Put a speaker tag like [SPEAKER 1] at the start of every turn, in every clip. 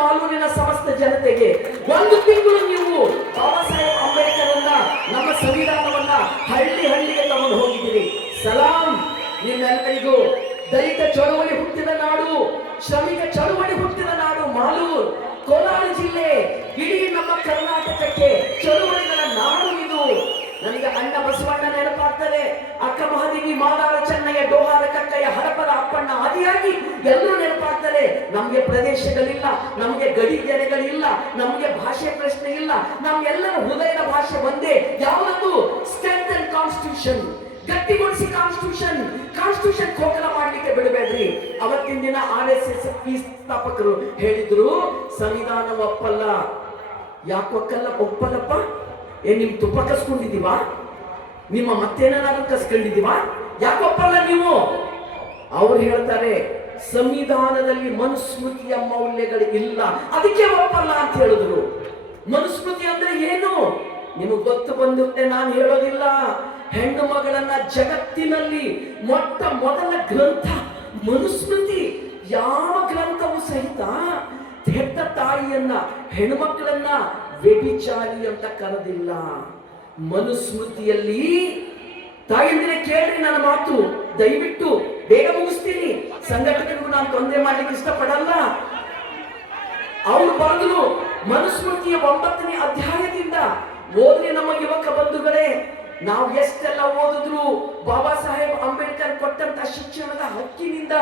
[SPEAKER 1] ಮಾಲೂರಿನ ಸಮಸ್ತ ಜನತೆಗೆ ಒಂದು ತಿಂಗಳು ನೀವು ಬಾಬಾ ಸಾಹೇಬ್ ನಮ್ಮ ಸಂವಿಧಾನವನ್ನ ಹಳ್ಳಿ ಹಳ್ಳಿಗೆ ತಗೊಂಡು ಹೋಗಿದ್ದೀರಿ. ಸಲಾಂ, ನಿಮ್ಮೆಲ್ಲರಿಗೂ ದಲಿತ ಚಳುವಳಿ ಹುಟ್ಟಿದ ನಾಡು, ಶ್ರಮಿಕ ಚಳುವಳಿ ಹುಟ್ಟಿದ ನಾಡು. ಅಪ್ಪಣ್ಣ ಆದಿಯಾಗಿ ಎಲ್ಲರೂ ನೆನಪಾಗ್ತಾರೆ ನಮಗೆ ಪ್ರದೇಶಗಳಿಲ್ಲ, ನಮಗೆ ಗಡಿ ಗೆರೆಗಳಿಲ್ಲ ನಮಗೆ ಭಾಷೆ ಪ್ರಶ್ನೆ ಇಲ್ಲ, ನಮ್ಗೆಲ್ಲರ ಹೃದಯದ ಭಾಷೆ ಒಂದೇ. ಯಾವುದದು? ಸ್ಟ್ರೆಂತ್ ಅಂಡ್ ಕಾನ್ಸ್ಟಿಟ್ಯೂಷನ್ ಗಟ್ಟಿಗೊಳಿಸಿ ಕಾನ್ಸ್ಟಿಟ್ಯೂಷನ್ ಕಾನ್ಸ್ಟಿಟ್ಯೂಷನ್ ಕೋಕಲ ಮಾಡ್ಲಿಕ್ಕೆ ಬಿಡಬೇಡ್ರಿ. ಅವತ್ತಿನ ದಿನ ಆರ್ ಎಸ್ ಎಸ್ ಪಿ ಸ್ಥಾಪಕರು ಹೇಳಿದ್ರು ಸಂವಿಧಾನ ಒಪ್ಪಲ್ಲ. ಯಾಕೊಕ್ಕಲ್ಲ ಒಪ್ಪಲ್ಲಪ್ಪ. ಏ, ನಿಮ್ ತುಪ್ಪ ಕಸ್ಕೊಂಡಿದೀವಾ ನಿಮ್ಮ ಮತ್ತೇನಾದ್ರೂ ಕಸ್ಕೊಂಡಿದೀವಾ ಯಾಕೊಪ್ಪಲ್ಲ ನೀವು? ಅವ್ರು ಹೇಳ್ತಾರೆ, ಸಂವಿಧಾನದಲ್ಲಿ ಮನುಸ್ಮೃತಿಯ ಮೌಲ್ಯಗಳು ಇಲ್ಲ ಅದಕ್ಕೆ ಒಪ್ಪಲ್ಲ ಅಂತ ಹೇಳಿದ್ರು. ಮನುಸ್ಮೃತಿ ಅಂದ್ರೆ ಏನು? ನಿಮಗೆ ಗೊತ್ತು ಬಂದುತ್ತೆ ನಾನು ಹೇಳೋದಿಲ್ಲ. ಹೆಣ್ಣು ಮಗಳನ್ನ ಜಗತ್ತಿನಲ್ಲಿ ಮೊಟ್ಟ ಮೊದಲ ಗ್ರಂಥ, ಮನುಸ್ಮೃತಿ. ಯಾವ ಗ್ರಂಥವೂ ಸಹಿತ ಹೆತ್ತ ತಾಯಿಯನ್ನ ಹೆಣ್ಮಕ್ಳನ್ನ ವ್ಯಭಿಚಾರಿ ಅಂತ ಕರೆದಿಲ್ಲ. ಮನುಸ್ಮೃತಿಯಲ್ಲಿ ತಾಯಂದಿನ ಕೇಳ್ರಿ ನನ್ನ ಮಾತು, ದಯವಿಟ್ಟು. ಬೇಗ ಮುಗಿಸ್ತೀನಿ. ಸಂಘಟನೆಗೂ ನಾನು ತೊಂದರೆ ಮಾಡ್ಲಿಕ್ಕೆ ಇಷ್ಟಪಡಲ್ಲ. ಅವರು ಬರೆದ್ರು ಮನುಸ್ಮೃತಿಯ ಒಂಬತ್ತನೇ ಅಧ್ಯಾಯದಿಂದ. ಓದ್ರಿ ನಮ್ಮ ಯುವಕ ಬಂಧುಗಳೇ ನಾವು ಎಷ್ಟೆಲ್ಲ ಓದಿದ್ರು ಬಾಬಾ ಸಾಹೇಬ್ ಅಂಬೇಡ್ಕರ್ ಕೊಟ್ಟಂತ ಶಿಕ್ಷಣದ ಹಕ್ಕಿನಿಂದ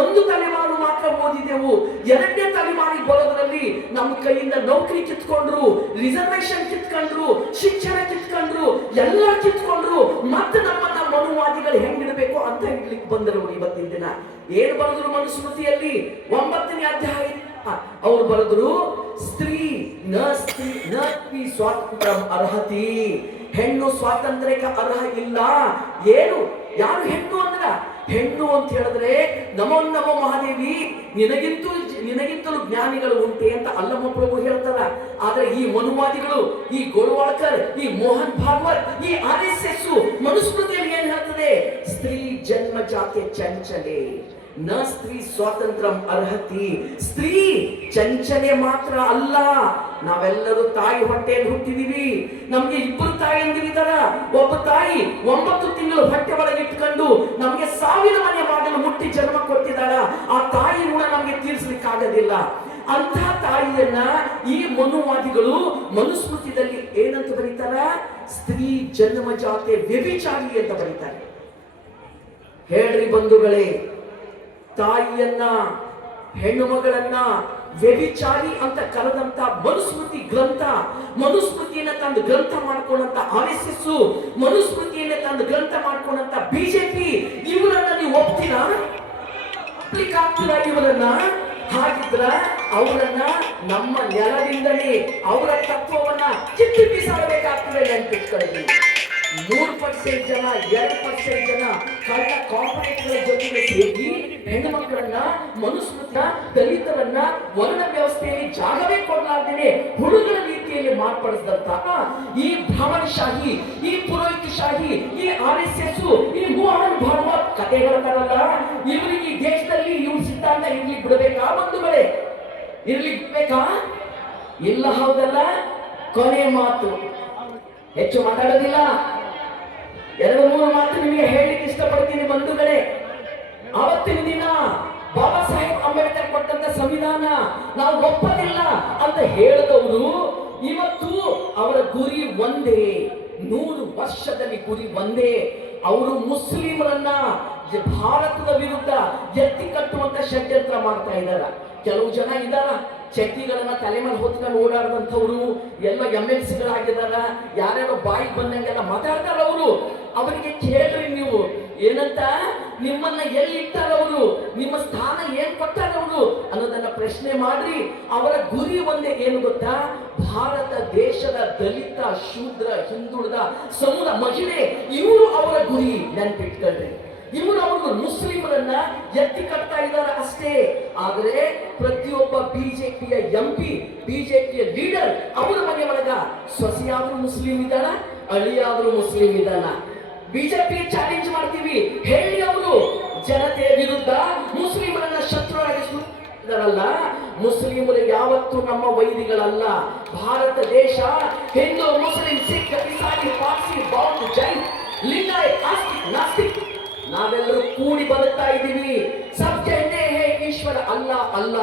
[SPEAKER 1] ಒಂದು ತಲೆಮಾರು ಮಾತ್ರ ಓದಿದೆವು. ಎರಡನೇ ತಲೆಮಾರಿಗೆ ಬರೋದ್ರಲ್ಲಿ ನಮ್ಮ ಕೈಯಿಂದ ನೌಕರಿ ಕಿತ್ಕೊಂಡ್ರು ರಿಸರ್ವೇಶನ್ ಕಿತ್ಕೊಂಡ್ರು, ಶಿಕ್ಷಣ ಕಿತ್ಕೊಂಡ್ರು, ಎಲ್ಲ ಕಿತ್ಕೊಂಡ್ರು, ಮತ್ತೆ ನಮ್ಮನ್ನ ಮನುವಾದಿಗಳು ಹೆಂಗಿಡಬೇಕು ಅಂತ ಹೇಳಲಿಕ್ಕೆ ಬಂದರು ಇವತ್ತಿನ ದಿನ. ಏನು ಬರೆದ್ರು ಮನುಸ್ಮೃತಿಯಲ್ಲಿ? ಒಂಬತ್ತನೇ ಅಧ್ಯಾಯ ಅವ್ರು ಬರೆದ್ರು, ಸ್ತ್ರೀ ನ ಸ್ತ್ರೀ ನ ಸ್ತ್ರೀ ಸ್ವಾತಂತ್ರ್ಯ ಅರ್ಹತಿ. ಹೆಣ್ಣು ಸ್ವಾತಂತ್ರ್ಯಕ್ಕೆ ಅರ್ಹ ಇಲ್ಲ. ಏನು? ಯಾರು ಹೆಣ್ಣು ಅಂದ್ರ? ಹೆಣ್ಣು ಅಂತ ಹೇಳಿದ್ರೆ, ನಮೋ ನಮೋ ಮಹಾದೇವಿ, ನಿನಗಿಂತೂ ನಿನಗಿಂತಲೂ ಜ್ಞಾನಿಗಳು ಉಂಟೆ ಅಂತ ಅಲ್ಲಮ್ಮ ಪ್ರಭು ಹೇಳ್ತಾರ. ಆದ್ರೆ ಈ ಮನುವಾದಿಗಳು, ಈ ಗೋಳ್ವಾಳ್ಕರ್, ಈ ಮೋಹನ್ ಭಾಗವತ್ ಈ ಆರ್ ಎಸ್ ಎಸ್ ಮನುಸ್ಮೃತಿಯಲ್ಲಿ ಏನ್ ಹೇಳ್ತದೆ? ಸ್ತ್ರೀ ಜನ್ಮ ಜಾತಿಯ ಚಂಚಲೆ. ನ ಸ್ತ್ರೀ ಸ್ವಾತಂತ್ರ್ಯ ಅರ್ಹತಿ. ಸ್ತ್ರೀ ಚಂಚಲೆ ಮಾತ್ರ ಅಲ್ಲ. ನಾವೆಲ್ಲರೂ ತಾಯಿ ಹೊಟ್ಟೆಯಲ್ಲಿ ಹುಟ್ಟಿದೀವಿ. ನಮ್ಗೆ ಇಬ್ಬರು ತಾಯಿಯಂದಿರಿದಾರ ಒಬ್ಬ ತಾಯಿ ಒಂಬತ್ತು ತಿಂಗಳು ಹೊಟ್ಟೆ ಒಳಗೆ ಇಟ್ಕೊಂಡು ನಮ್ಗೆ ಸಾವಿರ ಮನೆ ಬಾಗಿಲು ಮುಟ್ಟಿ ಜನ್ಮ ಕೊಟ್ಟಿದಾರ ಆ ತಾಯಿ ಋಣ ನಮ್ಗೆ ತೀರ್ಸ್ಲಿಕ್ಕಾಗೋದಿಲ್ಲ. ಅಂತ ತಾಯಿಯನ್ನ ಈ ಮನುವಾದಿಗಳು ಮನುಸ್ಮೃತಿದಲ್ಲಿ ಏನಂತ ಬರೀತಾರ? ಸ್ತ್ರೀ ಜನ್ಮ ಜಾತೆ ವ್ಯಭಿಚಾರಿ ಅಂತ ಬರೀತಾರೆ. ಹೇಳ್ರಿ ಬಂಧುಗಳೇ ತಾಯಿಯನ್ನ ಹೆಣ್ಣು ಮಗಳನ್ನ ವ್ಯಭಿಚಾರಿ ಅಂತ ಕರೆದಂತ ಮನುಸ್ಮೃತಿ ಗ್ರಂಥ, ಮನುಸ್ಮೃತಿಯನ್ನ ತಂದು ಗ್ರಂಥ ಮಾಡ್ಕೊಂಡಂತ ಆರ್ ಎಸ್ ಎಸ್ ಮನುಸ್ಮೃತಿಯನ್ನ ತಂದು ಗ್ರಂಥ ಮಾಡ್ಕೊಂಡಂತ ಬಿಜೆಪಿ, ಇವರನ್ನ ನೀವು ಒಪ್ತೀರಾ? ಇವರನ್ನ? ಹಾಗಿದ್ರ ಅವರನ್ನ ನಮ್ಮ ನೆಲದಿಂದಲೇ ಅವರ ತತ್ವವನ್ನ ಕಿತ್ತು ಬಿಸಾಡಬೇಕಾಗ್ತದೆ ನೆನ್ಪಿಟ್ಕೊಳ್ಳಿ ನೂರು ಪರ್ಸೆಂಟ್ ಜನ, ಎರಡು ಪರ್ಸೆಂಟ್ ಜನ ಕಳ್ಳ ಕಾರ್ಪೊರೇಟ್ಗಳ ಜೊತೆಗೆ ಸೇರಿ ಹೆಣ್ಣು ಮಕ್ಕಳನ್ನ ಮನುಸ್ಮೃತ ದಲಿತರನ್ನ ವರ್ಣ ವ್ಯವಸ್ಥೆಯಲ್ಲಿ ಜಾಗವೇ ಕೊಡಲಾರ್ದೇನೆ ಹುಡುಗರ ರೀತಿಯಲ್ಲಿ ಮಾರ್ಪಡಿಸಿದಂತಹ ಈ ಬ್ರಾಹ್ಮಣಶಾಹಿ ಈ ಪುರೋಹಿತಶಾಹಿ, ಈ ಆರ್ ಎಸ್ ಎಸ್ ಈ ಮೋಹನ್ ಭಾಗವತ್ ಕತೆ ಹೇಳ್ತಾರಲ್ಲ ಇವರಿಗೆ ಈ ದೇಶದಲ್ಲಿ ಇವ್ರ ಸಿದ್ಧಾಂತ ಇರ್ಲಿ ಬಿಡಬೇಕಾ ಬಂಧುಗಳೇ? ಇರ್ಲಿ ಬಿಡ್ಬೇಕಾ? ಇಲ್ಲ ಹೌದಲ್ಲ? ಕೊನೆ ಮಾತು. ಹೆಚ್ಚು ಮಾತಾಡೋದಿಲ್ಲ. ಬಂಧುಗಳೇ ಅವತ್ತಿನ ದಿನ ಬಾಬಾ ಸಾಹೇಬ್ ಅಂಬೇಡ್ಕರ್ ಕೊಟ್ಟಂತ ಸಂವಿಧಾನ ನಾವು ಒಪ್ಪದಿಲ್ಲ ಅಂತ ಹೇಳಿದವರು, ಇವತ್ತು ಅವರ ಗುರಿ ಒಂದೇ, ನೂರು ವರ್ಷದಲ್ಲಿ ಗುರಿ ಒಂದೇ. ಅವರು ಮುಸ್ಲಿಮರನ್ನ ಭಾರತದ ವಿರುದ್ಧ ಎತ್ತಿ ಕಟ್ಟುವಂತ ಷಡ್ಯಂತ್ರ ಮಾಡ್ತಾ ಇದ್ದಾರ. ಕೆಲವು ಜನ ಇದ್ದಾರ ಚಟ್ಟಿಗಳನ್ನ ತಲೆ ಮೇಲೆ ಹೊತ್ಕೊಂಡು ಓಡಾಡದಂಥವ್ರು, ಎಲ್ಲ ಎಂ ಎಲ್ ಸಿಗಳಾಗಿದ್ದಾರ ಯಾರ್ಯಾರೋ ಬಾಯಿಗೆ ಬಂದಂಗೆಲ್ಲ ಮಾತಾಡ್ತಾರ ಅವರು ಅವರಿಗೆ ಕೇಳ್ರಿ ನೀವು ಏನಂತ? ನಿಮ್ಮನ್ನ ಎಲ್ಲಿ ಇಟ್ಟಾರವರು ನಿಮ್ಮ ಸ್ಥಾನ ಏನ್ ಕೊಟ್ಟಾರವರು ಅನ್ನೋದನ್ನ ಪ್ರಶ್ನೆ ಮಾಡ್ರಿ. ಅವರ ಗುರಿ ಒಂದೇ ಏನು ಗೊತ್ತಾ? ಭಾರತ ದೇಶದ ದಲಿತ, ಶೂದ್ರ, ಹಿಂದುಳಿದ ಸಮುದ ಮಹಿಳೆ, ಇವರು ಅವರ ಗುರಿ ನೆನ್ಪಿಟ್ಕೊಳ್ರಿ. ಇವರು ಅವರು ಮುಸ್ಲಿಮರನ್ನ ಎತ್ತಿ ಕಟ್ತಾ ಇದ್ದಾರೆ ಅಷ್ಟೇ. ಆದರೆ ಪ್ರತಿಯೊಬ್ಬ ಬಿಜೆಪಿಯ ಎಂ ಪಿ ಬಿಜೆಪಿಯ ಲೀಡರ್ ಅವರ ಮನೆ ಒಳಗ ಸೊಸೆಯಾದ್ರೂ ಮುಸ್ಲಿಂ ಇದ್ದಾನ? ಅಳಿಯಾದ್ರೂ ಮುಸ್ಲಿಂ ಇದ್ದಾನ? ಬಿಜೆಪಿ ಚಾಲೆಂಜ್ ಮಾಡ್ತೀವಿ. ಹೇಳಿ ಅವರು. ಜನತೆಯ ವಿರುದ್ಧ ಮುಸ್ಲಿಮರನ್ನ ಶತ್ರುಗಳಾಗಿಸುವುದರಲ್ಲ ಮುಸ್ಲಿಮರು ಯಾವತ್ತೂ ನಮ್ಮ ವೈದಿಗಳಲ್ಲ ಭಾರತ ದೇಶ, ಹಿಂದೂ, ಮುಸ್ಲಿಂ, ಸಿಖ್ ಇಸಾಯಿ ಪಾರ್ಸಿ, ಬೌದ್ಧ, ಜೈನ್ ಲಿಂಗಾಯ್ ಆಸ್ತಿಕ್ ನಾಸ್ತಿಕ್, ನಾವೆಲ್ಲರೂ ಕೂಡಿ ಬದುಕ್ತಾ ಇದ್ದೀವಿ. ಸಬ್ಜೆಂಟೇ ಹೇ ಈಶ್ವರ? ಅಲ್ಲ ಅಲ್ಲ.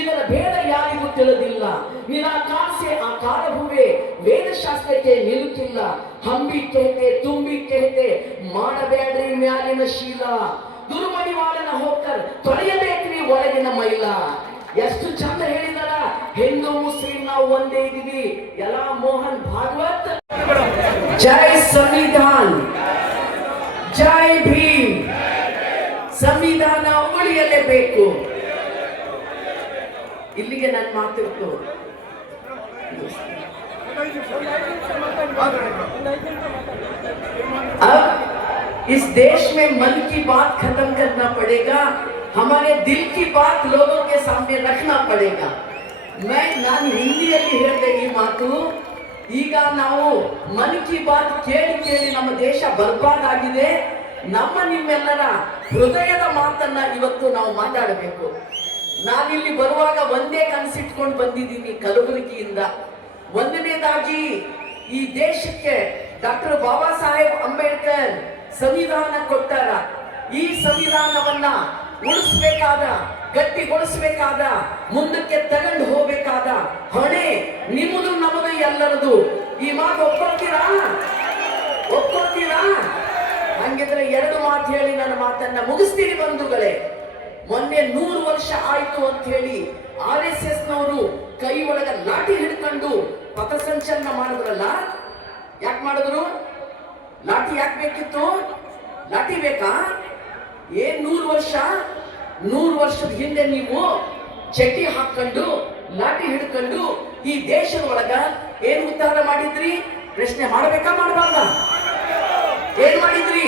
[SPEAKER 1] ಇದರ ಭೇದ ಯಾರಿಗೂ ತಿಳಿದಿಲ್ಲ. ನಿರಾಕಾಸೆ ಆ ಕಾರಭೂವೆ ವೇದಶಾಸ್ತ್ರಕ್ಕೆ ನಿಲ್ಲುತ್ತಿಲ್ಲ ಹಂಬಿ ಕೇತೆ ತುಂಬಿ ಮಾಡಬೇಡ್ರಿ ಮ್ಯಾಲಿನ ಶೀಲ. ದುರ್ಮಡಿವಾಳನ ಹೋಗ್ತಾರ ತೊಳೆಯಬೇಕ್ರಿ ಒಳಗಿನ ಮೈಲ. ಎಷ್ಟು ಚಂದ ಹೇಳಿದಾರ ಹಿಂದೂ, ಮುಸ್ಲಿಂ ನಾವು ಒಂದೇ ಇದೀವಿ ಎಲ್ಲ ಮೋಹನ್ ಭಾಗವತ್. ಜೈ ಸಂವಿಧಾನ್. ಜೈ ಭೀಮ್. ಸಂವಿಧಾನ ಉಳಿಯಲೇಬೇಕು ಇಲ್ಲಿಗೆ ನನ್ನ ಮಾತಿತ್ತು अब इस देश में मन की बात खत्म करना पड़ेगा हमारे दिल की बात लोगों के सामने रखना पड़ेगा मैं ನಾನು ಹಿಂದಿಯಲ್ಲಿ ಹೇಳಿದೆ ಈ ಮಾತು ಈಗ ನಾವು ಮನ್ ಕಿ ಬಾತ್ ಕೇಳಿ ಕೇಳಿ ನಮ್ಮ ದೇಶ ಬರ್ಬಾದಾಗಿದೆ ನಮ್ಮ ನಿಮ್ಮೆಲ್ಲರ ಹೃದಯದ ಮಾತನ್ನ ಇವತ್ತು ನಾವು ಮಾತಾಡಬೇಕು ನಾನಿಲ್ಲಿ ಬರುವಾಗ ಒಂದೇ ಕನಸಿಟ್ಕೊಂಡು ಬಂದಿದ್ದೀನಿ ಕಲಬುರಗಿಯಿಂದ ಒಂದನೇದಾಗಿ ಈ ದೇಶಕ್ಕೆ ಡಾಕ್ಟರ್ ಬಾಬಾ ಸಾಹೇಬ್ ಅಂಬೇಡ್ಕರ್ ಸಂವಿಧಾನ ಕೊಟ್ಟಾರ. ಈ ಸಂವಿಧಾನವನ್ನ ಉಳಿಸ್ಬೇಕಾದ, ಗಟ್ಟಿಗೊಳಿಸಬೇಕಾದ, ಮುಂದಕ್ಕೆ ತಗೊಂಡು ಹೋಗಬೇಕಾದ ಹೊಣೆ ನಿಮ್ಮದು ನಮ್ಮದು ಎಲ್ಲರದು. ಈ ಮಾತು ಒಪ್ಕೊಳ್ತೀರಾ? ಒಪ್ಕೊಳ್ತೀರಾ? ಹಂಗಿದ್ರೆ ಎರಡು ಮಾತು ಹೇಳಿ ನನ್ನ ಮಾತನ್ನ ಮುಗಿಸ್ತೀರಿ ಬಂಧುಗಳೇ. ಮೊನ್ನೆ ನೂರು ವರ್ಷ ಆಯ್ತು ಅಂತ ಹೇಳಿ ಆರ್ ಎಸ್ ಎಸ್ ನವರು ಕೈ ಒಳಗ ಲಾಠಿ ಹಿಡ್ಕೊಂಡು ಪಥಸಂಚಲನ ಮಾಡಿದ್ರಲ್ಲ? ಯಾಕೆ ಮಾಡಿದ್ರು? ಲಾಠಿ ಯಾಕೆ ಬೇಕಿತ್ತು? ಲಾಠಿ ಬೇಕಾ? ಏನ್ ನೂರು ವರ್ಷ? ನೂರು ವರ್ಷದ ಹಿಂದೆ ನೀವು ಚಟ್ಟಿ ಹಾಕೊಂಡು ಲಾಠಿ ಹಿಡ್ಕೊಂಡು ಈ ದೇಶದ ಒಳಗ ಏನ್ ಉದ್ಧಾರ ಮಾಡಿದ್ರಿ? ಪ್ರಶ್ನೆ ಮಾಡಬೇಕಾ ಮಾಡಬಾರ್ದ? ಏನ್ ಮಾಡಿದ್ರಿ?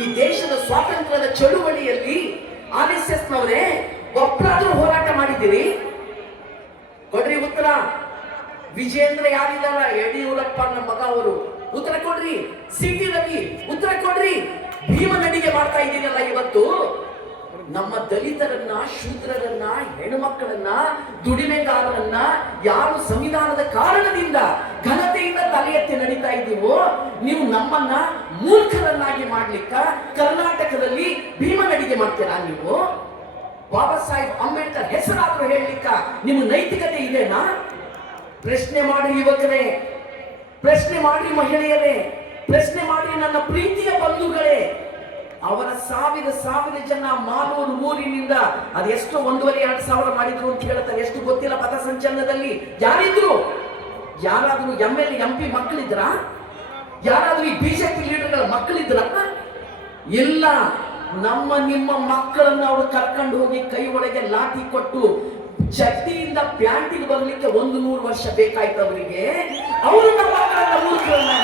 [SPEAKER 1] ಈ ದೇಶದ ಸ್ವಾತಂತ್ರ್ಯದ ಚಳುವಳಿಯಲ್ಲಿ ಆರ್ ಎಸ್ ಎಸ್ ನವರೇ ಒಬ್ಬರಾದ್ರೂ ಹೋರಾಟ ಮಾಡಿದ್ದೀರಿ? ಕೊಡ್ರಿ ಉತ್ತರ. ವಿಜೇಂದ್ರ ಯಾರಿದಾರ ಯಡಿಯೂರಪ್ಪ ನಮ್ಮ ಮಗ ಅವರು. ಉತ್ತರ ಕೊಡ್ರಿ. ಸಿಟಿ ರವಿ ಉತ್ತರ ಕೊಡ್ರಿ. ಭೀಮನಡಿಗೆ ಮಾಡ್ತಾ ಇದ್ದೀರಲ್ಲ ಇವತ್ತು. ನಮ್ಮ ದಲಿತರನ್ನ, ಶೂದ್ರರನ್ನ ಹೆಣ್ಣುಮಕ್ಕಳನ್ನ ದುಡಿಮೆಗಾರರನ್ನ ಯಾರು ಸಂವಿಧಾನದ ಕಾರಣದಿಂದ ಘನತೆಯಿಂದ ತಲೆ ಎತ್ತಿ ನಡೀತಾ ಇದ್ದೀವೋ, ನೀವು ನಮ್ಮನ್ನ ಮೂರ್ಖರನ್ನಾಗಿ ಮಾಡ್ಲಿಕ್ಕ ಕರ್ನಾಟಕದಲ್ಲಿ ಭೀಮನಡಿಗೆ ಮಾಡ್ತೀರಾ ನೀವು? ಬಾಬಾ ಸಾಹೇಬ್ ಅಂಬೇಡ್ಕರ್ ಹೆಸರಾದ್ರೂ ಹೇಳಲಿಕ್ಕ ನಿಮ್ಮ ನೈತಿಕತೆ ಇದೆನಾ? ಪ್ರಶ್ನೆ ಮಾಡಿ ಯುವಕರೇ, ಪ್ರಶ್ನೆ ಮಾಡಿ ಮಹಿಳೆಯರೇ, ಪ್ರಶ್ನೆ ಮಾಡಿ ನನ್ನ ಪ್ರೀತಿಯ ಬಂಧುಗಳೇ, ಅವರ ಸಾವಿರ ಸಾವಿರ ಜನ ಮಾಲೂರು ಊರಿನಿಂದ ಅದೆಷ್ಟು ಒಂದೂವರೆ ಎರಡು ಸಾವಿರ ಮಾಡಿದ್ರು ಅಂತ ಹೇಳ್ತಾರೆ. ಎಷ್ಟು ಗೊತ್ತಿಲ್ಲ ಪಥಸಂಚಲನದಲ್ಲಿ. ಯಾರಿದ್ರು? ಯಾರಾದ್ರೂ ಎಂ ಎಲ್ ಎಂ ಪಿ ಮಕ್ಕಳಿದ್ರ? ಯಾರಾದ್ರೂ ಈ ಬಿಜೆಪಿ ಲೀಡರ್ಗಳ ಮಕ್ಕಳಿದ್ರ? ಇಲ್ಲ, ನಮ್ಮ ನಿಮ್ಮ ಮಕ್ಕಳನ್ನ ಅವರು ಕರ್ಕೊಂಡು ಹೋಗಿ ಕೈ ಒಳಗೆ ಲಾಠಿ ಕೊಟ್ಟು ಚಡ್ಡಿಯಿಂದ ಪ್ಯಾಂಟಿಗೆ ಬರಲಿಕ್ಕೆ ಒಂದು ನೂರು ವರ್ಷ ಬೇಕಾಯ್ತು ಅವರಿಗೆ. ಅವರು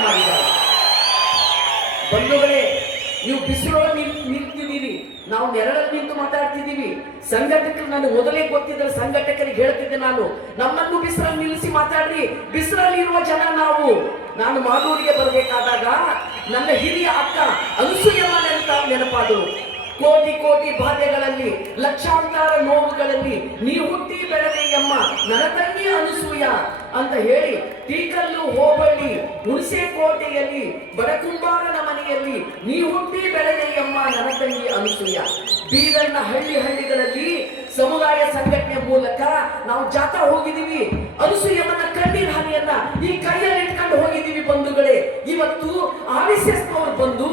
[SPEAKER 1] ಮಾಡಿದ್ದಾರೆ. ಬಂಧುಗಳೇ, ನೀವು ಬಿಸಿಲೊಳಗೆ ನಿಂತ್- ನಿಂತಿದ್ದೀರಿ. ನಾವು ನೆರಳಲ್ಲಿ ನಿಂತು ಮಾತಾಡ್ತಿದ್ದೀವಿ. ಸಂಘಟಕರು ನಾನು ಮೊದಲೇ ಗೊತ್ತಿದ್ದರೆ ಸಂಘಟಕರಿಗೆ ಹೇಳ್ತಿದ್ದೆ ನಾನು, ನಮ್ಮನ್ನು ಬಿಸಿಲಲ್ಲಿ ನಿಲ್ಲಿಸಿ ಮಾತಾಡ್ರಿ. ಬಿಸಿಲಲ್ಲಿ ಇರುವ ಜನ ನಾವು. ನಾನು ಮಾದೂರಿಗೆ ಬರಬೇಕಾದಾಗ ನನ್ನ ಹಿರಿಯ ಅಕ್ಕ ಅನುಸೂಯಮ್ಮ ನೆನಪಾದರು ಕೋಟಿ ಕೋಟಿ ಬಾಧೆಗಳಲ್ಲಿ, ಲಕ್ಷಾಂತರ ನೋವುಗಳಲ್ಲಿ ನೀ ಹುಟ್ಟಿ ಬೆಳೆದೆಯಮ್ಮ ನನ್ನ ತಂಗಿ ಅನಸೂಯ ಅಂತ ಹೇಳಿ ಟೀಕಲ್ಲು ಹುಣಸೆ ಕೋಟೆಯಲ್ಲಿ, ಬಡಕುಂಬಾರನ ಮನೆಯಲ್ಲಿ ನೀ ಹುಟ್ಟಿ ಬೆಳೆದೆಯಮ್ಮ ನನ್ನ ತಂಗಿ ಅನಸೂಯ. ಬೀದರ್ನ ಹಳ್ಳಿ ಹಳ್ಳಿಗಳಲ್ಲಿ ಸಮುದಾಯ ಸಂಘಟನೆ ಮೂಲಕ ನಾವು ಜಾತಾ ಹೋಗಿದ್ದೀವಿ. ಅನಸೂಯಮ್ಮನ ಕಣ್ಣೀರ್ ಹನಿಯನ್ನ ಈ ಕೈಯಲ್ಲಿ ಇಟ್ಕೊಂಡು ಹೋಗಿದ್ದೀವಿ ಬಂಧುಗಳೇ. ಇವತ್ತು ಆರ್ ಎಸ್ ಎಸ್ ಬಂದು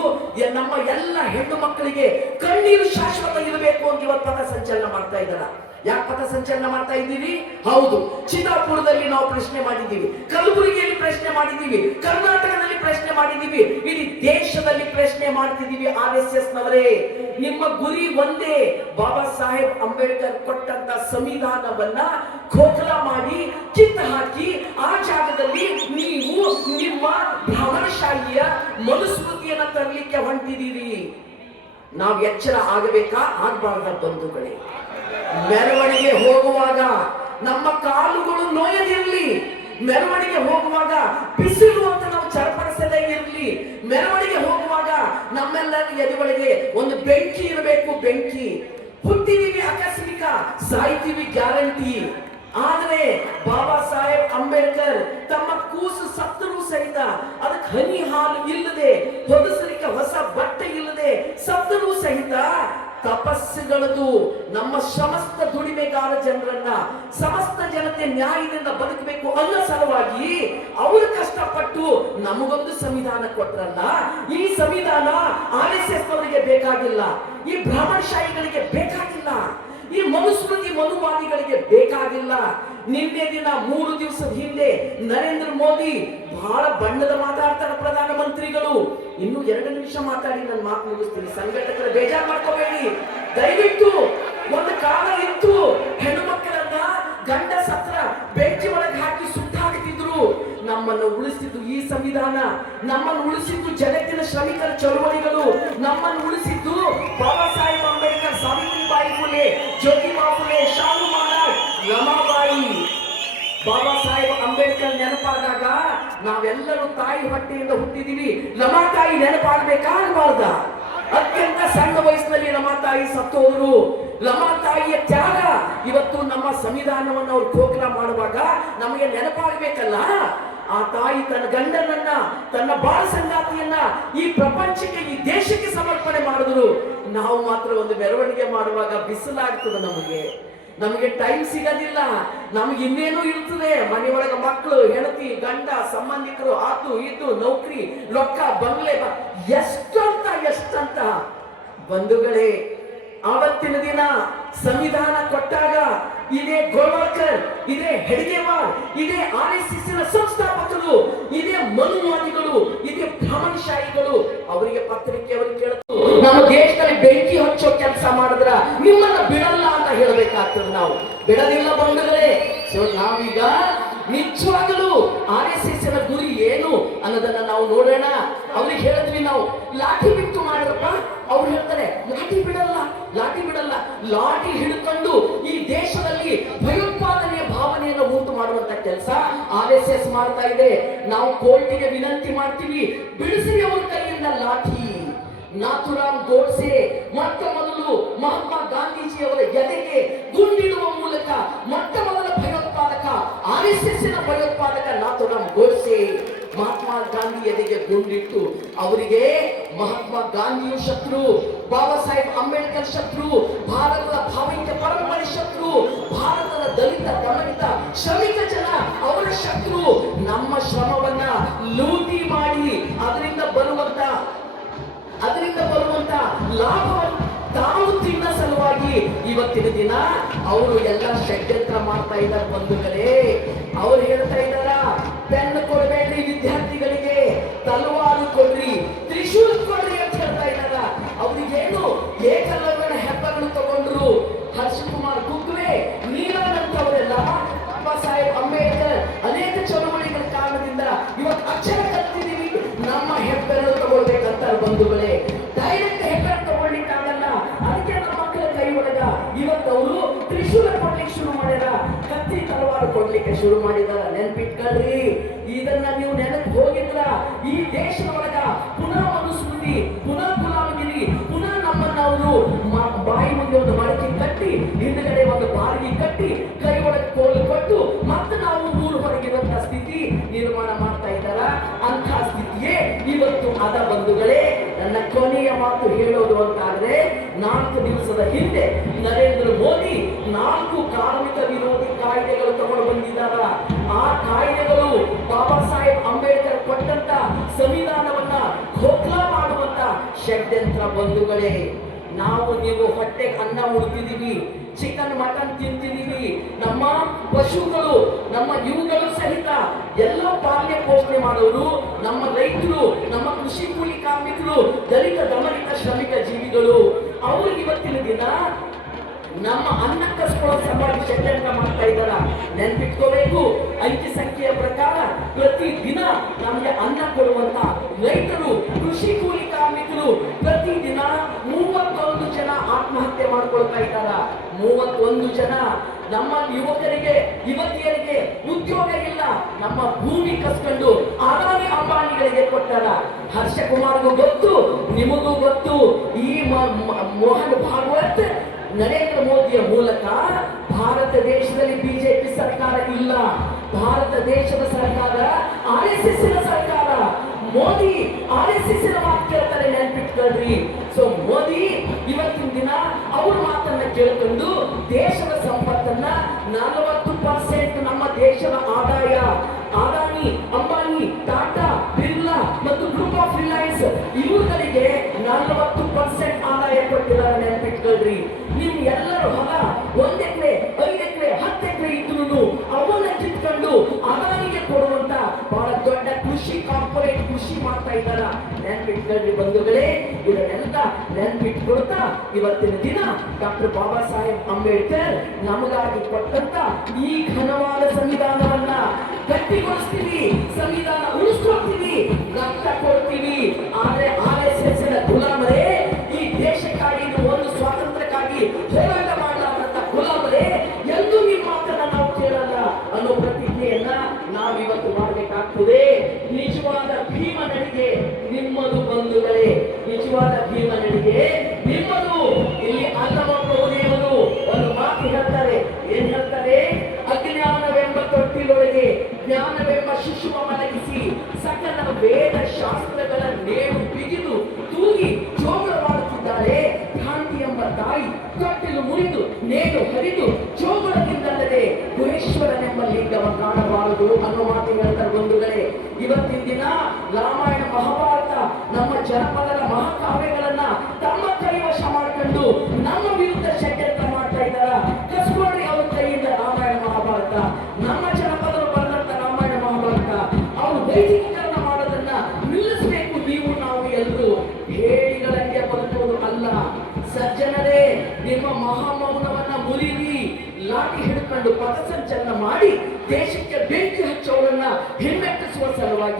[SPEAKER 1] ಎಲ್ಲ ಹೆಣ್ಣು ಮಕ್ಕಳಿಗೆ ಕಣ್ಣೀರು ಶಾಶ್ವತ ಇರಬೇಕು ಅಂತ ಇವತ್ತು ಸಂಚಲನ ಮಾಡ್ತಾ ಇದ್ದಾರ. ಯಾಕೆ ಪಥ ಸಂಚಲನ ಮಾಡ್ತಾ ಇದ್ದೀವಿ? ಹೌದು. ಚಿತ್ತಾಪುರದಲ್ಲಿ ನಾವು ಪ್ರಶ್ನೆ ಮಾಡಿದ್ದೀವಿ. ಕಲಬುರಗಿಯಲ್ಲಿ ಪ್ರಶ್ನೆ ಮಾಡಿದ್ದೀವಿ. ಕರ್ನಾಟಕದಲ್ಲಿ ಪ್ರಶ್ನೆ ಮಾಡಿದ್ದೀವಿ. ಇಡೀ ದೇಶದಲ್ಲಿ ಪ್ರಶ್ನೆ ಮಾಡ್ತಿದ್ದೀವಿ ಆರ್ ಎಸ್ ಎಸ್ ನವರೇ ನಿಮ್ಮ ಗುರಿ ಒಂದೇ. ಬಾಬಾ ಸಾಹೇಬ್ ಅಂಬೇಡ್ಕರ್ ಕೊಟ್ಟಂತ ಸಂವಿಧಾನವನ್ನ ಖೋಖಲ ಮಾಡಿ ಕಿತ್ತ ಹಾಕಿ ಆ ಜಾಗದಲ್ಲಿ ನೀವು ನಿಮ್ಮ ಭ್ರಮಣಶಾಹಿಯ ಮನುಸ್ಮೃತಿಯನ್ನ ತರಲಿಕ್ಕೆ ಹೊಂಟಿದ್ದೀರಿ. ನಾವು ಎಚ್ಚರ ಆಗಬೇಕಾ? ಆಗ್ಬಾರ್ದ ಬಂಧುಗಳೇ. ಮೆರವಣಿಗೆ ಹೋಗುವಾಗ, ನಮ್ಮ ಕಾಲುಗಳು ನೋಯದಿರಲಿ. ಮೆರವಣಿಗೆ ಹೋಗುವಾಗ ಬಿಸಿಲು ಅಂತ ನಾವು ಚಡಪಡಿಸದೇ ಇರಲಿ. ಮೆರವಣಿಗೆ ಹೋಗುವಾಗ ನಮ್ಮೆಲ್ಲರ ಎದುಗಳಿಗೆ ಒಂದು ಬೆಂಕಿ ಇರಬೇಕು, ಬೆಂಕಿ. ಹುಟ್ಟಿದೀವಿ ಆಕಸ್ಮಿಕ, ಸಾಯ್ತೀವಿ ಗ್ಯಾರಂಟಿ. ಆದರೆ ಬಾಬಾ ಸಾಹೇಬ್ ಅಂಬೇಡ್ಕರ್ ತಮ್ಮ ಕೂಸು ಸತ್ತರೂ ಸಹಿತ ಅದಕ್ಕೆ ಹನಿ ಹಾಲು ಇಲ್ಲದೆ ಹೊದಸಲಿಕ್ಕೆ ಹೊಸ ಬಟ್ಟೆ ಇಲ್ಲದೆ ಸತ್ತರೂ ಸಹಿತ ತಪಸ್ಸುಗಳದು ನಮ್ಮ ಸಮಸ್ತ ದುಡಿಮೆಗಾರ ಜನರನ್ನ, ಸಮಸ್ತ ಜನತೆ ನ್ಯಾಯದಿಂದ ಬದುಕಬೇಕು ಅನ್ನೋ ಸಲುವಾಗಿ ಅವರು ಕಷ್ಟಪಟ್ಟು ನಮಗೊಂದು ಸಂವಿಧಾನ ಕೊಟ್ರಲ್ಲ, ಈ ಸಂವಿಧಾನ ಆರ್ ಎಸ್ ಎಸ್ ಅವರಿಗೆ ಬೇಕಾಗಿಲ್ಲ, ಈ ಬ್ರಾಹ್ಮಣಶಾಹಿಗಳಿಗೆ ಬೇಕಾಗಿಲ್ಲ, ಈ ಮನುಸ್ಮೃತಿ ಮನುವಾದಿಗಳಿಗೆ ಬೇಕಾಗಿಲ್ಲ ನಿನ್ನೆ ದಿನ ಮೂರು ದಿವಸದ ಹಿಂದೆ ನರೇಂದ್ರ ಮೋದಿ ಬಹಳ ಬಣ್ಣದ ಮಾತಾಡ್ತಾರೆ ಪ್ರಧಾನಮಂತ್ರಿಗಳು. ಇನ್ನು ಎರಡು ನಿಮಿಷ ಮಾತಾಡಿ ನನ್ನ ಮಾತು ಮುಗಿಸ್ತೀನಿ. ಸಂಘಟಕರ ಬೇಜಾರು ಮಾಡ್ಕೋಬೇಡಿ. ದಯವಿಟ್ಟು ಒಂದು ಕಾಲ ಇತ್ತು. ಹೆಣ್ಣು ಮಕ್ಕಳನ್ನ ಗಂಡ ಸತ್ರ ಬೆಂಕಿ ಒಳಗೆ ಹಾಕಿ ಸುಟ್ಟಾಕ್ತಿದ್ರು ನಮ್ಮನ್ನು ಉಳಿಸಿದ್ದು ಈ ಸಂವಿಧಾನ. ನಮ್ಮನ್ನು ಉಳಿಸಿದ್ದು ಜಗತ್ತಿನ ಶ್ರಮಿಕರ ಚಳುವಳಿಗಳು. ನಮ್ಮನ್ನು ಉಳಿಸಿದ್ದು ಬಾಬಾ ಸಾಹೇಬ್ ಅಂಬೇಡ್ಕರ್, ಸಾವಿತ್ರಿಬಾಯಿ ಫುಲೆ ಜ್ಯೋತಿಬಾ ಸಾಹೇಬ್ ನೆನಪಾದಾಗ ನಾವೆಲ್ಲರೂ ತಾಯಿ ಹೊಟ್ಟೆಯಿಂದ ಹುಟ್ಟಿದೀವಿ. ನಮ್ಮ ತಾಯಿ ನೆನಪಾಗಬೇಕಾಗಬಾರ್ದ. ಅತ್ಯಂತ ಸಣ್ಣ ವಯಸ್ಸಿನಲ್ಲಿ ನಮ್ಮ ತಾಯಿ ಸತ್ತೋದ್ರು. ನಮ್ಮ ತಾಯಿಯ ತ್ಯಾಗ. ಇವತ್ತು ನಮ್ಮ ಸಂವಿಧಾನವನ್ನು ಅವ್ರು ಖೋಖಲ ಮಾಡುವಾಗ ನಮಗೆ ನೆನಪಾಗಬೇಕಲ್ಲ? ಆ ತಾಯಿ ತನ್ನ ಗಂಡನನ್ನ, ತನ್ನ ಬಾಳ ಸಂಗಾತಿಯನ್ನ ಈ ಪ್ರಪಂಚಕ್ಕೆ, ಈ ದೇಶಕ್ಕೆ ಸಮರ್ಪಣೆ ಮಾಡಿದ್ರು. ನಾವು ಮಾತ್ರ ಒಂದು ಮೆರವಣಿಗೆ ಮಾಡುವಾಗ ಬಿಸಿಲಾಗ್ತದೆ ನಮಗೆ. ನಮಗೆ ಟೈಮ್ ಸಿಗೋದಿಲ್ಲ. ನಮ್ಗೆ ಇನ್ನೇನು ಇರ್ತದೆ. ಮನೆಯೊಳಗ ಮಕ್ಕಳು, ಹೆಂಡತಿ, ಗಂಡ, ಸಂಬಂಧಿಕರು, ಆತು ಇದು ನೌಕರಿ ಲೊಕ್ಕ ಬಂಗ್ಲೆ ಎಷ್ಟಂತ ಎಷ್ಟಂತ. ಬಂಧುಗಳೇ, ಆವತ್ತಿನ ದಿನ ಸಂವಿಧಾನ ಕೊಟ್ಟಾಗ ಇದೇ ಗೋಳ್ವಾಳ್ಕರ್ ಇದೇ ಹೆಡ್ಗೆವಾರ್ ಇದೇ ಆರ್ ಎಸ್ ಎಸ್ ಸಂಸ್ಥಾಪಕರು, ಇದೇ ಮನುವಾದಿಗಳು, ಇದೇ ಭ್ರಮಣಶಾಹಿಗಳು ಅವರಿಗೆ ಪತ್ರಿಕೆ ಅವರಿಗೆ ಕೇಳುತ್ತೆ ನಮ್ಮ ದೇಶದಲ್ಲಿ ಬೆಂಕಿ ಹಚ್ಚೋ ಕೆಲಸ ಮಾಡಿದ್ರ ನಿಮ್ಮನ್ನ ಬಿಡಲ್ಲ ಅಂತ ಹೇಳಬೇಕಾಗ್ತದೆ ನಾವು. ಬಿಡಲಿಲ್ಲ ಬಂಧುಗಳೇ ಸೊ ನಾವೀಗ ನಿಜವಾಗಲೂ ಆರ್ ಎಸ್ ಎಸ್ನ ಗುರಿ ಏನು ಅನ್ನೋದನ್ನ ನಾವು ನೋಡೋಣ. ಅವ್ರಿಗೆ ಹೇಳಿದ್ವಿ ನಾವು, ಲಾಠಿ ಬಿಟ್ಟು ಮಾಡಿದ್ರಪ್ಪ ಅವ್ರು ಹೇಳ್ತಾರೆ, ಲಾಠಿ ಬಿಡಲ್ಲ ಲಾಠಿ ಬಿಡಲ್ಲ. ಲಾಠಿ ಹಿಡ್ಕೊಂಡು ಈ ದೇಶದಲ್ಲಿ ಭಯೋತ್ಪಾದನೆಯ ಭಾವನೆಯನ್ನು ಉಂಟು ಮಾಡುವಂತ ಕೆಲಸ ಆರ್ ಎಸ್ ಎಸ್ ಮಾಡ್ತಾ ಇದೆ. ನಾವು ಕೋರ್ಟಿಗೆ ವಿನಂತಿ ಮಾಡ್ತೀವಿ ಬಿಡಿಸಿರಿ ಅವ್ರ ಕೈಯಿಂದ ಲಾಠಿ. ನಾಥುರಾಮ್ ಗೋಡ್ಸೆ, ಮೊಟ್ಟ ಮೊದಲು ಮಹಾತ್ಮ ಗಾಂಧೀಜಿಯವರ ಎದೆಗೆ ಗುಂಡಿಡುವ ಮೂಲಕ ಮೊಟ್ಟ ಆರ್ ಎಸ್ ಎಸ್ನ ಭಯೋತ್ಪಾದಕ ನಾಥುರಾಮ್ ಗೋಡ್ಸೆ ಮಹಾತ್ಮ ಗಾಂಧಿ ಎದೆಗೆ ಗುಂಡಿಟ್ಟು, ಅವರಿಗೆ ಮಹಾತ್ಮ ಗಾಂಧಿಯು ಶತ್ರು ಬಾಬಾ ಸಾಹೇಬ್ ಅಂಬೇಡ್ಕರ್ ಶತ್ರು, ಭಾರತದ ಭಾವೈಕ್ಯ ಪರಂಪರೆ ಶತ್ರು, ಭಾರತದ ದಲಿತ ದಮನಿತ ಶ್ರಮಿಕ ಜನ ಅವರ ಶತ್ರು. ನಮ್ಮ ಶ್ರಮವನ್ನ ಲೂಟಿ ಮಾಡಿ, ಅದರಿಂದ ಇವತ್ತಿನ ದಿನ ಅವರು ಎಲ್ಲ ಷಡ್ಯಂತ್ರ ಮಾಡ್ತಾ ಇದ್ದಾರೆ ಬಂಧುಗಳೇ. ಅವ್ರು ಹೇಳ್ತಾ ಇದ್ದಾರ ಹೋಗ್ಲಿಕ್ಕೆ ಶುರು ಮಾಡಿದಾರ ನೆನ್ಪಿಟ್ಕೊಳ್ರಿ. ಇದನ್ನ ನೀವು ನೆನಪು ಹೋಗಿದ್ರ. ಈ ದೇಶದೊಳಗ ಪುನಃ ಒಂದು ಸ್ಮೃತಿ ಪುನಃ ಗುಲಾಮಗಿರಿ ಪುನಃ ನಮ್ಮನ್ನ ಅವರು ಬಾಯಿ ಮುಂದೆ ಒಂದು ಮಡಚಿ ಕಟ್ಟಿ, ಹಿಂದಗಡೆ ಒಂದು ಬಾರಿಗೆ ಕಟ್ಟಿ ಕೈ ಒಳಗೆ ಕೋಲು ಕೊಟ್ಟು, ಮತ್ತೆ ನಾವು ಊರು ಹೊರಗಿರುವಂತ ಸ್ಥಿತಿ ನಿರ್ಮಾಣ ಮಾಡ್ತಾ ಇದ್ದಾರ? ಅಂತ ಸ್ಥಿತಿಯೇ ಇವತ್ತು ಅದ ಬಂಧುಗಳೇ. ನನ್ನ ಕೊನೆಯ ಮಾತು ಹೇಳೋದು ಅಂತ ಆದ್ರೆ ನಾಲ್ಕು ದಿವಸದ ಹಿಂದೆ ನರೇಂದ್ರ ಮೋದಿ ನಾಲ್ಕು ಕಾರ್ಮಿಕ ವಿರೋಧಿ ಕಾಯ್ದೆಗಳು ತಗೊಂಡು ಬಂದಿದ್ದಾರ. ಆ ಕಾಯ್ದೆಗಳು ಬಾಬಾ ಸಾಹೇಬ್ ಅಂಬೇಡ್ಕರ್ ಕೊಟ್ಟಂತ ಸಂವಿಧಾನವನ್ನ ಖೋಖ್ಲಾ ಮಾಡುವಂತ ಷಡ್ಯಂತ್ರ ಬಂಧುಗಳೇ. ನಾವು ನೀವು ಹೊಟ್ಟೆಗೆ ಅನ್ನ ಉಡ್ತಿದ್ದೀವಿ ಚಿಕನ್ ಮಟನ್ ತಿಂತಿದ್ದೀವಿ ನಮ್ಮ ಪಶುಗಳು, ನಮ್ಮ ಇವುಗಳು ಸಹಿತ ಎಲ್ಲ ಪಾಲನೆ ಪೋಷಣೆ ಮಾಡೋರು ನಮ್ಮ ರೈತರು, ನಮ್ಮ ಕೃಷಿ ಕೂಲಿ ಕಾರ್ಮಿಕರು, ದಲಿತ ದಮನಿತ ಶ್ರಮಿಕ ಜೀವಿಗಳು. ಅವರು ಇವತ್ತಿನ ದಿನ ನಮ್ಮ ಅನ್ನ ಕಸ್ಕೊಳ್ಳೋ ಸಲುವಾಗಿ ಷಡ್ಯಂತ್ರ ಮಾಡ್ತಾ ಇದ್ದಾರ? ನೆನ್ಪಿಟ್ಕೋಬೇಕು. ಅಂಕಿ ಸಂಖ್ಯೆಯ ಪ್ರಕಾರ ಪ್ರತಿ ದಿನ ನಮಗೆ ಅನ್ನ ಕೊಡುವಂತ ರೈತರು, ಕೃಷಿ ಕೂಲಿ ಕಾರ್ಮಿಕರು ಪ್ರತಿ ದಿನ ಮೂವತ್ತೊಂದು ಜನ ಆತ್ಮಹತ್ಯೆ ಮಾಡ್ಕೊಳ್ತಾ ಇದ್ದಾರ? ಮೂವತ್ತೊಂದು ಜನ. ನಮ್ಮ ಯುವಕರಿಗೆ, ಯುವತಿಯರಿಗೆ ಉದ್ಯೋಗ ಇಲ್ಲ. ನಮ್ಮ ಭೂಮಿ ಕಸ್ಕೊಂಡು ಅದಾನಿ ಅಂಬಾನಿಗಳಿಗೆ ಕೊಟ್ಟಾರ. ಹರ್ಷ ಕುಮಾರ್ಗೂ ಗೊತ್ತು, ನಿಮಗೂ ಗೊತ್ತು. ಈ ಮೋಹನ್ ಭಾಗವತ್ ನರೇಂದ್ರ ಮೋದಿಯ ಮೂಲಕ ಭಾರತ ದೇಶದಲ್ಲಿ ಬಿಜೆಪಿ ಸರ್ಕಾರ ಇಲ್ಲ. ಭಾರತ ದೇಶದ ಸರ್ಕಾರ, ಆರ್ ಎಸ್ ಎಸ್ ಸರ್ಕಾರ. ಮೋದಿ ಆರ್ ಎಸ್ ಎಸ್ ಕೇಳ್ತಾರೆ ನೆನ್ಪಿಟ್ಕೊಳ್ರಿ ಸೊ ಮೋದಿ ಇವತ್ತಿನ ದಿನ ಅವ್ರ ಮಾತನ್ನ ಕೇಳ್ಕೊಂಡು ದೇಶದ ಸಂಪತ್ತನ್ನ ನಲವತ್ತು ಪರ್ಸೆಂಟ್ ನಮ್ಮ ದೇಶದ ಆದಾಯ. ಅದಾನಿ, ಅಂಬಾನಿ, ಟಾಟಾ, ಬಿರ್ಲಾ ಮತ್ತು ಗ್ರೂಪ್ ಆಫ್ ರಿಲಯನ್ಸ್ ಇವುಗಳಿಗೆ ನಲವತ್ತು ಪರ್ಸೆಂಟ್ ಆದಾಯ ಕೊಟ್ಟಿದ್ದಾರೆ ನೆನ್ಪಿಟ್ಕೊಳ್ರಿ. ನಿಮ್ ಎಲ್ಲರೂ ಹೊಲ ಒಂದ್ ಎಕರೆ, ಐದು ಎಕರೆ, ಹತ್ತು ಎಕರೆ ಇದ್ರು ಅವನ್ನ ಕಿತ್ಕೊಂಡು ಅದಾನಿಗೆ ಕೊಡುವಂತ ಬಹಳ ದೊಡ್ಡ ಕೃಷಿ, ಕಾರ್ಪೊರೇಟ್ ಕೃಷಿ ಮಾಡ್ತಾ ಇದ್ದಾರ. ನೆನ್ಪಿಟ್ಕೊಳ್ರಿ ಬಂಧುಗಳೇ, ಇದನ್ನೆಲ್ಲ ನೆನ್ಪಿಟ್ಕೊಳ್ತಾ ಇವತ್ತಿನ ದಿನ ಡಾಕ್ಟರ್ ಬಾಬಾ ಸಾಹೇಬ್ ಅಂಬೇಡ್ಕರ್ ನಮಗಾಗಿ ಕೊಟ್ಟಂತ ಈ ಘನವಾದ ಸಂವಿಧಾನವನ್ನ ಗಟ್ಟಿಗೊಳಿಸ್ತೀವಿ, ಸಂವಿಧಾನ ಉಳಿಸ್ಕೊಳ್ತೀವಿ ರಕ್ತ ಕೊಡ್ತೀವಿ. ನಿಜವಾದ ಭೀಮ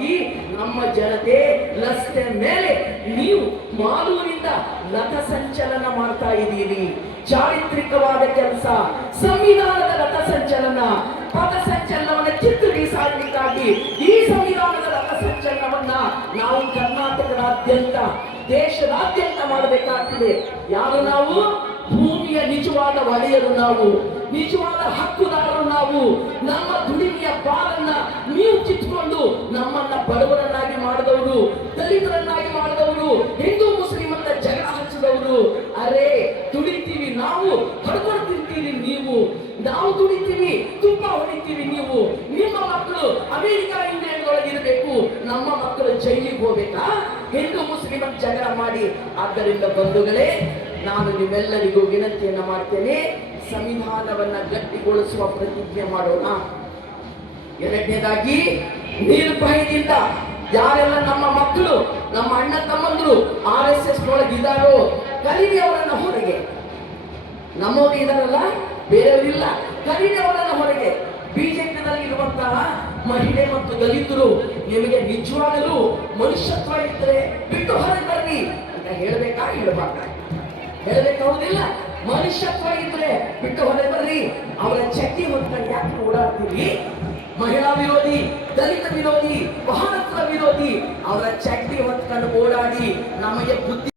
[SPEAKER 1] ಸಲುವಾಗಿ ನಮ್ಮ ಜನತೆ ರಸ್ತೆ ಮೇಲೆ ನೀವು ಮಾಲೂರಿಂದ ರಥ ಸಂಚಲನ ಮಾಡ್ತಾ ಇದ್ದೀರಿ. ಚಾರಿತ್ರಿಕವಾದ ಕೆಲಸ ಸಂವಿಧಾನದ ರಥ ಸಂಚಲನ, ಪಥ ಸಂಚಲನವನ್ನ ಕಿತ್ತು ಬೀಸಾಡಲಿಕ್ಕಾಗಿ ಈ ಸಂವಿಧಾನದ ರಥ ಸಂಚಲನವನ್ನ ನಾವು ಕರ್ನಾಟಕದಾದ್ಯಂತ, ದೇಶದಾದ್ಯಂತ ಮಾಡಬೇಕಾಗ್ತದೆ. ಯಾರು ನಾವು? ನಿಜವಾದ ಒಡೆಯರು ನಾವು, ನಿಜವಾದ ಹಕ್ಕುದಾರರು ನಾವು. ನಮ್ಮ ದುಡಿಮೆಯ ಪಾಲನ್ನ ನೀವು ಚಿತ್ಕೊಂಡು ನಮ್ಮನ್ನ ಬಡವರನ್ನಾಗಿ ಮಾಡಿದವರು, ದಲಿತರನ್ನಾಗಿ ಮಾಡಿದವರು, ಹಿಂದೂ ಮುಸ್ಲಿಂ ಅಂತ ಜಗಳ ಹಚ್ಚಿದವರು. ಅರೆ, ದುಡಿತೀವಿ ನಾವು ಹೊಡ್ಕೊಂಡು ತಿಂತೀವಿ ನೀವು. ನಾವು ದುಡಿತೀವಿ, ತುಪ್ಪ ಹೊಡಿತೀವಿ ನೀವು. ನಿಮ್ಮ ಮಕ್ಕಳು ಅಮೆರಿಕ ಇಂಗ್ಲೆಂಡ್ ಒಳಗಿರಬೇಕು ನಮ್ಮ ಮಕ್ಕಳು ಜೈಲಿಗೆ ಹೋಗ್ಬೇಕಾ? ಹಿಂದೂ ಮುಸ್ಲಿಂ ಜಗಳ ಮಾಡಿ. ಆದ್ದರಿಂದ ಬಂಧುಗಳೇ ನಾನು ನಿಮ್ಮೆಲ್ಲರಿಗೂ ವಿನಂತಿಯನ್ನು ಮಾಡ್ತೇನೆ. ಸಂವಿಧಾನವನ್ನ ಗಟ್ಟಿಗೊಳಿಸುವ ಪ್ರತಿಜ್ಞೆ ಮಾಡೋಣ. ಎರಡನೇದಾಗಿ, ನಿರ್ಭಯದಿಂದ ಯಾರೆಲ್ಲ ನಮ್ಮ ಮಕ್ಕಳು, ನಮ್ಮ ಅಣ್ಣ ತಮ್ಮಂದ್ರು ಆರ್ ಎಸ್ ಎಸ್ ಒಳಗಿದ್ದಾರೋ ಕರೀರಿ ಅವರನ್ನ ಹೊರಗೆ. ನಮ್ಮವರು ಇದಾರಲ್ಲ ಬೇರೆಯವರಿಲ್ಲ ಕರೀರಿ ಅವರನ್ನ ಹೊರಗೆ. ಬಿಜೆಪಿನಲ್ಲಿ ಇರುವಂತಹ ಮಹಿಳೆ ಮತ್ತು ದಲಿತರು ನಿಮಗೆ ನಿಜವಾಗಲೂ ಮನುಷ್ಯತ್ವ ಇದ್ದರೆ ಬಿಟ್ಟು ಹೊರಗೆ ಬರ್ರಿ ಅಂತ ಹೇಳಬೇಕಾ ಹೇಳ್ಬೇಕಾ ಹೇಳ್ಬೇಕು ಹೌದಿಲ್ಲ ಮನುಷ್ಯತ್ವ ಇದ್ರೆ ಬಿಟ್ಟು ಹೊರಗೆ ಬರ್ರಿ. ಅವರ ಚಟ್ಟಿ ಹೊತ್ಕೊಂಡು ಯಾಕೆ ಓಡಾಡ್ತೀವಿ ಮಹಿಳಾ ವಿರೋಧಿ, ದಲಿತ ವಿರೋಧಿ ಭಾರತದ ವಿರೋಧಿ, ಅವರ ಚಟ್ಟಿ ಹೊತ್ಕೊಂಡು ಓಡಾಡಿ ನಮಗೆ ಬುದ್ಧಿ